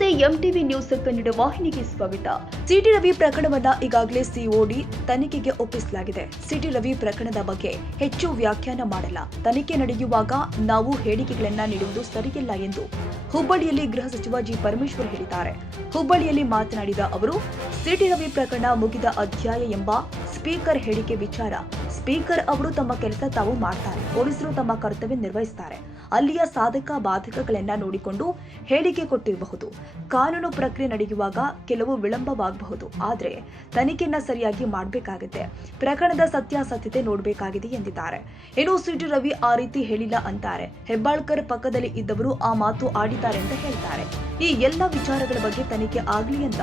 MTV news Kannada ವಾಹಿನಿಗೆ ಸ್ವಾಗತ. City Ravi ಪ್ರಕರಣವನ್ನ ಈಗಾಗಲೇ ಸಿಒಡಿ ತನಿಖೆಗೆ ಒಪ್ಪಿಸಲಾಗಿದೆ. ಸಿಟಿ ರವಿ ಪ್ರಕರಣದ ಬಗ್ಗೆ ಹೆಚ್ಚು ವ್ಯಾಖ್ಯಾನ ಮಾಡಲ್ಲ. ತನಿಖೆ ನಡೆಯುವಾಗ ನಾವು ಹೇಳಿಕೆಗಳನ್ನ ನೀಡುವುದು ಸರಿಯಿಲ್ಲ ಎಂದು ಹುಬ್ಬಳ್ಳಿಯಲ್ಲಿ ಗೃಹ ಸಚಿವ ಜಿ ಪರಮೇಶ್ವರ್ ಹೇಳಿದ್ದಾರೆ. ಹುಬ್ಬಳ್ಳಿಯಲ್ಲಿ ಮಾತನಾಡಿದ ಅವರು, ಸಿಟಿ ರವಿ ಪ್ರಕರಣ ಮುಗಿದ ಅಧ್ಯಾಯ ಎಂಬ ಸ್ಪೀಕರ್ ಹೇಳಿಕೆ ವಿಚಾರ. ಸ್ಪೀಕರ್ ಅವರು ತಮ್ಮ ಕೆಲಸ ತಾವು ಮಾಡ್ತಾರೆ. ಪೊಲೀಸರು ತಮ್ಮ ಕರ್ತವ್ಯ ನಿರ್ವಹಿಸುತ್ತಾರೆ ಅಲ್ಲಿಯ ಸಾಧಕ ಬಾಧಕಗಳನ್ನ ನೋಡಿಕೊಂಡು ಹೇಳಿಕೆ ಕೊಟ್ಟಿರಬಹುದು. ಕಾನೂನು ಪ್ರಕ್ರಿಯೆ ನಡೆಯುವಾಗ ಕೆಲವು ವಿಳಂಬವಾಗಬಹುದು. ಆದರೆ ತನಿಖೆಯನ್ನ ಸರಿಯಾಗಿ ಮಾಡಬೇಕಾಗುತ್ತೆ. ಪ್ರಕರಣದ ಸತ್ಯಾಸತ್ಯತೆ ನೋಡಬೇಕಾಗಿದೆ ಎಂದಿದ್ದಾರೆ. ಇನ್ನು ಸಿಟಿ ರವಿ ಆ ರೀತಿ ಹೇಳಿಲ್ಲ ಅಂತಾರೆ. ಹೆಬ್ಬಾಳ್ಕರ್ ಪಕ್ಕದಲ್ಲಿ ಇದ್ದವರು ಆ ಮಾತು ಆಡಿದ್ದಾರೆ ಅಂತ ಹೇಳ್ತಾರೆ. ಈ ಎಲ್ಲ ವಿಚಾರಗಳ ಬಗ್ಗೆ ತನಿಖೆ ಆಗಲಿ ಅಂತ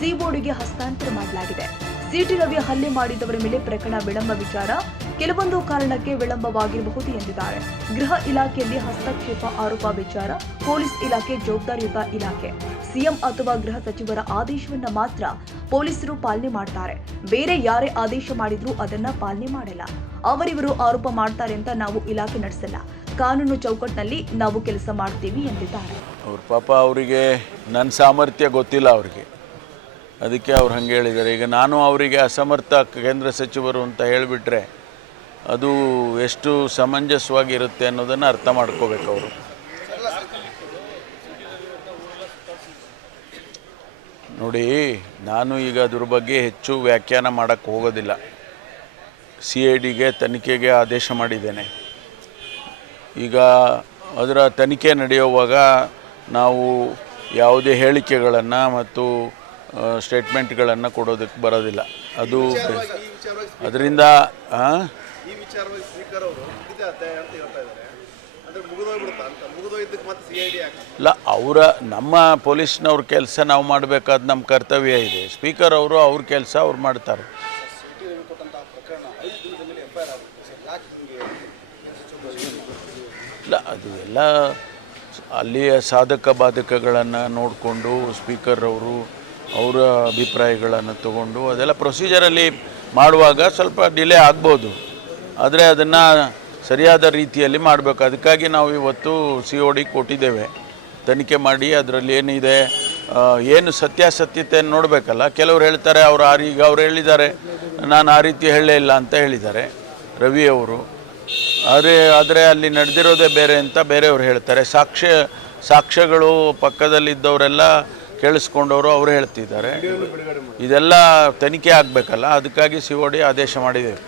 ಸಿಬೋರ್ಡ್ಗೆ ಹಸ್ತಾಂತರ ಮಾಡಲಾಗಿದೆ. ಸಿಟಿ ರವಿ ಹಲ್ಲೆ ಮಾಡಿದವರ ಮೇಲೆ ಪ್ರಕರಣ ವಿಳಂಬ ವಿಚಾರ. ಕೆಲವೊಂದು ಕಾರಣಕ್ಕೆ ವಿಳಂಬವಾಗಿರಬಹುದು ಎಂದಿದ್ದಾರೆ. ಗೃಹ ಇಲಾಖೆಯಲ್ಲಿ ಹಸ್ತಕ್ಷೇಪ ಆರೋಪ ವಿಚಾರ. ಪೊಲೀಸ್ ಇಲಾಖೆ ಜವಾಬ್ದಾರಿಯುತ ಇಲಾಖೆ. ಸಿಎಂ ಅಥವಾ ಗೃಹ ಸಚಿವರ ಆದೇಶವನ್ನ ಮಾತ್ರ ಪೊಲೀಸರು ಪಾಲನೆ ಮಾಡ್ತಾರೆ. ಬೇರೆ ಯಾರೇ ಆದೇಶ ಮಾಡಿದ್ರೂ ಅದನ್ನ ಪಾಲನೆ ಮಾಡಲ್ಲ. ಅವರಿವರು ಆರೋಪ ಮಾಡ್ತಾರೆ ಅಂತ ನಾವು ಇಲಾಖೆ ನಡೆಸಲ್ಲ. ಕಾನೂನು ಚೌಕಟ್ಟಿನಲ್ಲಿ ನಾವು ಕೆಲಸ ಮಾಡ್ತೀವಿ ಎಂದಿದ್ದಾರೆ. ಅವ್ರ ಪಾಪ ಅವರಿಗೆ ನನ್ನ ಸಾಮರ್ಥ್ಯ ಗೊತ್ತಿಲ್ಲ ಅವ್ರಿಗೆ. ಅದಕ್ಕೆ ಅವ್ರು ಹಂಗೆ ಹೇಳಿದ್ದಾರೆ. ಈಗ ನಾನು ಅವರಿಗೆ ಅಸಮರ್ಥ ಕೇಂದ್ರ ಸಚಿವರು ಅಂತ ಹೇಳಿಬಿಟ್ರೆ ಅದು ಎಷ್ಟು ಸಮಂಜಸವಾಗಿರುತ್ತೆ ಅನ್ನೋದನ್ನು ಅರ್ಥ ಮಾಡ್ಕೋಬೇಕು ಅವರು. ನೋಡಿ, ನಾನು ಈಗ ಅದ್ರ ಬಗ್ಗೆ ಹೆಚ್ಚು ವ್ಯಾಖ್ಯಾನ ಮಾಡೋಕ್ಕೆ ಹೋಗೋದಿಲ್ಲ. ಸಿ ಐ ಡಿಗೆ ತನಿಖೆಗೆ ಆದೇಶ ಮಾಡಿದ್ದೇನೆ. ಈಗ ಅದರ ತನಿಖೆ ನಡೆಯುವಾಗ ನಾವು ಯಾವುದೇ ಹೇಳಿಕೆಗಳನ್ನು ಮತ್ತು ಸ್ಟೇಟ್ಮೆಂಟ್ಗಳನ್ನು ಕೊಡೋದಕ್ಕೆ ಬರೋದಿಲ್ಲ. ಅದು ಅದರಿಂದ ಇಲ್ಲ ಅವರ ನಮ್ಮ ಪೊಲೀಸ್ನವ್ರ ಕೆಲಸ ನಾವು ಮಾಡಬೇಕಾದ ನಮ್ಮ ಕರ್ತವ್ಯ ಇದೆ. ಸ್ಪೀಕರ್ ಅವರು ಅವ್ರ ಕೆಲಸ ಅವ್ರು ಮಾಡ್ತಾರೆ. ಇಲ್ಲ ಅದು ಎಲ್ಲ ಅಲ್ಲಿಯ ಸಾಧಕ ಬಾಧಕಗಳನ್ನು ನೋಡಿಕೊಂಡು ಸ್ಪೀಕರ್ ಅವರು ಅವರ ಅಭಿಪ್ರಾಯಗಳನ್ನು ತಗೊಂಡು ಅದೆಲ್ಲ ಪ್ರೊಸೀಜರಲ್ಲಿ ಮಾಡುವಾಗ ಸ್ವಲ್ಪ ಡಿಲೇ ಆಗ್ಬೋದು. ಆದರೆ ಅದನ್ನು ಸರಿಯಾದ ರೀತಿಯಲ್ಲಿ ಮಾಡಬೇಕು. ಅದಕ್ಕಾಗಿ ನಾವು ಇವತ್ತು ಸಿ ಒ ಡಿ ಕೊಟ್ಟಿದ್ದೇವೆ. ತನಿಖೆ ಮಾಡಿ ಅದರಲ್ಲಿ ಏನಿದೆ ಏನು ಸತ್ಯಾಸತ್ಯತೆಯನ್ನು ನೋಡಬೇಕಲ್ಲ. ಕೆಲವ್ರು ಹೇಳ್ತಾರೆ, ಅವರು ಆ ಈಗ ಅವ್ರು ಹೇಳಿದ್ದಾರೆ, ನಾನು ಆ ರೀತಿ ಹೇಳಲೇ ಇಲ್ಲ ಅಂತ ಹೇಳಿದ್ದಾರೆ, ರವಿ ಅವರು. ಆದರೆ ಆದರೆ ಅಲ್ಲಿ ನಡೆದಿರೋದೇ ಬೇರೆ ಅಂತ ಬೇರೆಯವರು ಹೇಳ್ತಾರೆ. ಸಾಕ್ಷ್ಯ, ಸಾಕ್ಷ್ಯಗಳು ಪಕ್ಕದಲ್ಲಿದ್ದವರೆಲ್ಲ ಕೇಳಿಸ್ಕೊಂಡವರು ಅವರು ಹೇಳ್ತಿದ್ದಾರೆ. ಇದೆಲ್ಲ ತನಿಖೆ ಆಗಬೇಕಲ್ಲ, ಅದಕ್ಕಾಗಿ ಸಿ ಡಿ ಆದೇಶ ಮಾಡಿದ್ದೇವೆ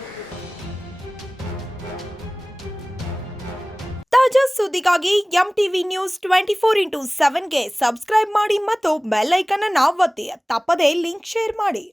ತಾಜಾ ಸುದ್ದಿಗಾಗಿ M TV news twenty four into ಸೆವೆನ್ಗೆ subscribe ಮಾಡಿ ಮತ್ತು ಬೆಲ್ ಅನ್ನು ಒತ್ತಿ, ತಪ್ಪದೇ ಲಿಂಕ್ ಶೇರ್ ಮಾಡಿ.